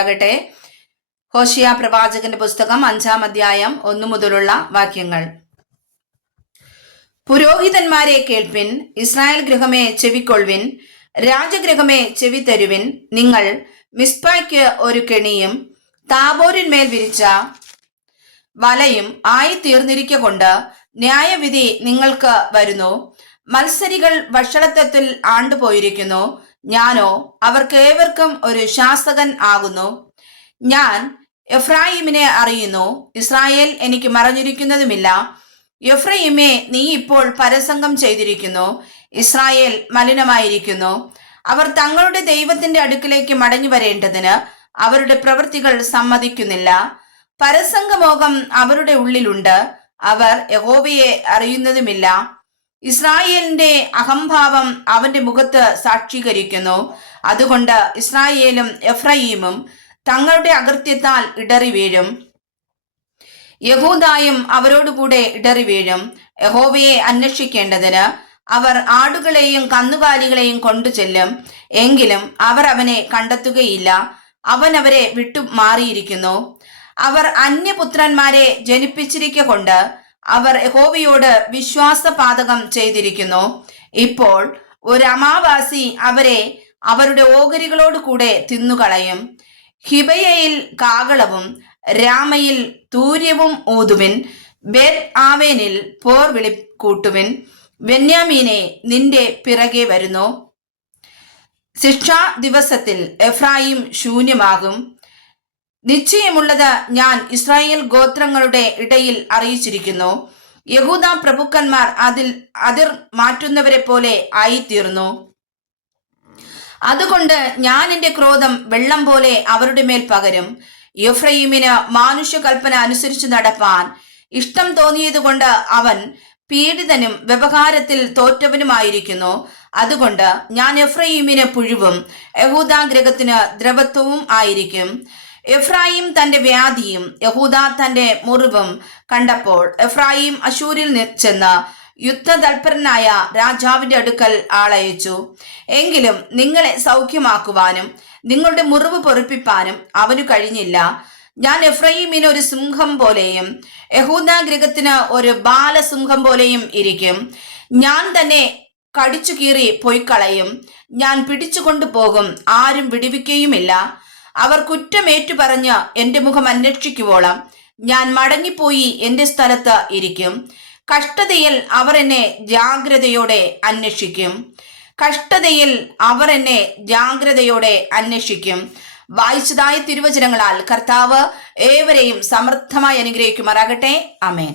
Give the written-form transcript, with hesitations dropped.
അനുഗ്രഹിക്കുമാറാകട്ടെ. ഹോശിയ പ്രവാചകന്റെ പുസ്തകം 5-ാം അധ്യായം 1 മുതലുള്ള വാക്യങ്ങൾ. പുരോഹിതന്മാരെ കേൾപ്പിൻ, ഇസ്രായേൽ ഗൃഹമേ ചെവിക്കൊൾവിൻ, രാജഗൃഹമേ ചെവി തരുവിൻ. നിങ്ങൾ മിസ്പായ്ക്ക് ഒരു കെണിയും താബോരിന്മേൽ വിരിച്ച വലയും ആയി തീർന്നിരിക്കൊണ്ട് ന്യായവിധി നിങ്ങൾക്ക് വരുന്നു. മത്സരികൾ വഷളത്വത്തിൽ ആണ്ടുപോയിരിക്കുന്നു. ഞാനോ അവർക്കേവർക്കും ഒരു ശാസകൻ ആകുന്നു. ഞാൻ എഫ്രായിമിനെ അറിയുന്നു, ഇസ്രായേൽ എനിക്ക് മറഞ്ഞിരിക്കുന്നതുമില്ല. എഫ്രയീമേ, നീ ഇപ്പോൾ പരസംഗം ചെയ്തിരിക്കുന്നു, ഇസ്രായേൽ മലിനമായിരിക്കുന്നു. അവർ തങ്ങളുടെ ദൈവത്തിന്റെ അടുക്കിലേക്ക് മടങ്ങി വരേണ്ടതിന് അവരുടെ പ്രവൃത്തികൾ സമ്മതിക്കുന്നില്ല. പരസംഗമോഹം അവരുടെ ഉള്ളിലുണ്ട്, അവർ യഹോവയെ അറിയുന്നതുമില്ല. ഇസ്രായേലിന്റെ അഹംഭാവം അവന്റെ മുഖത്ത് സാക്ഷീകരിക്കുന്നു. അതുകൊണ്ട് ഇസ്രായേലും എഫ്രയീമും തങ്ങളുടെ അകൃത്യത്താൽ ഇടറി വീഴും, യഹൂദായും അവരോടുകൂടെ ഇടറി വീഴും. യഹോവയെ അന്വേഷിക്കേണ്ടതിന് അവർ ആടുകളെയും കന്നുകാലികളെയും കൊണ്ടു ചെല്ലും, എങ്കിലും അവർ അവനെ കണ്ടെത്തുകയില്ല. അവൻ അവരെ വിട്ടു മാറിയിരിക്കുന്നു. അവർ അന്യപുത്രന്മാരെ ജനിപ്പിച്ചിരിക്കൊണ്ട് അവർ യഹോവയോട് വിശ്വാസപാതകം ചെയ്തിരിക്കുന്നു. ഇപ്പോൾ ഒരു അമാവാസി അവരെ അവരുടെ ഓഹരികളോട് കൂടെ തിന്നുകളയും. ഹിബയയിൽ കാകളവും രാമയിൽ തൂര്യവും ഊതുവിൻ. ബേത് ആവേനിൽ പോർ വിളി കൂട്ടുവിൻ. ബെന്യാമീനെ, നിന്റെ പിറകെ വരുന്നു. ശിക്ഷാ ദിവസത്തിൽ എഫ്രായിം ശൂന്യമാകും. നിശ്ചയമുള്ളത് ഞാൻ ഇസ്രായേൽ ഗോത്രങ്ങളുടെ ഇടയിൽ അറിയിച്ചിരിക്കുന്നു. യഹൂദ പ്രഭുക്കന്മാർ അതിർ മാറ്റുന്നവരെ പോലെ ആയിത്തീർന്നു. അതുകൊണ്ട് ഞാൻ എന്റെ ക്രോധം വെള്ളം പോലെ അവരുടെ മേൽ പകരും. എഫ്രയീമിന് മാനുഷ്യകൽപ്പന അനുസരിച്ച് നടപ്പാൻ ഇഷ്ടം തോന്നിയതുകൊണ്ട് അവൻ പീഡിതനും വ്യവഹാരത്തിൽ തോറ്റവനുമായിരിക്കുന്നു. അതുകൊണ്ട് ഞാൻ എഫ്രയീമിന് പുഴുവും യഹൂദാഗൃഹത്തിന് ദ്രവത്വവും ആയിരിക്കും. എഫ്രായിം തന്റെ വ്യാധിയും യഹൂദ തന്റെ മുറിവും കണ്ടപ്പോൾ എഫ്രായിം അശൂരിൽ ചെന്ന് യുദ്ധതൽപരനായ രാജാവിന്റെ അടുക്കൽ ആളയച്ചു. എങ്കിലും നിങ്ങളെ സൗഖ്യമാക്കുവാനും നിങ്ങളുടെ മുറിവ് പൊറിപ്പിപ്പാനും അവനു കഴിഞ്ഞില്ല. ഞാൻ എഫ്രയീമിന് ഒരു സിംഹം പോലെയും യഹൂദാഗൃഹത്തിന് ഒരു ബാലസിംഹം പോലെയും ഇരിക്കും. ഞാൻ തന്നെ കടിച്ചു കീറി പൊയ്ക്കളയും. ഞാൻ പിടിച്ചുകൊണ്ടു പോകും, ആരും വിടുവിക്കുകയുമില്ല. അവർ കുറ്റമേറ്റു പറഞ്ഞ് എന്റെ മുഖം അന്വേഷിക്കുവോളം ഞാൻ മടങ്ങിപ്പോയി എന്റെ സ്ഥലത്ത് ഇരിക്കും. കഷ്ടതയിൽ അവർ എന്നെ ജാഗ്രതയോടെ അന്വേഷിക്കും. കഷ്ടതയിൽ അവർ എന്നെ ജാഗ്രതയോടെ അന്വേഷിക്കും. വായിച്ചതായ തിരുവചനങ്ങളാൽ കർത്താവ് ഏവരെയും സമൃദ്ധമായി അനുഗ്രഹിക്കുമാറാകട്ടെ. ആമേൻ.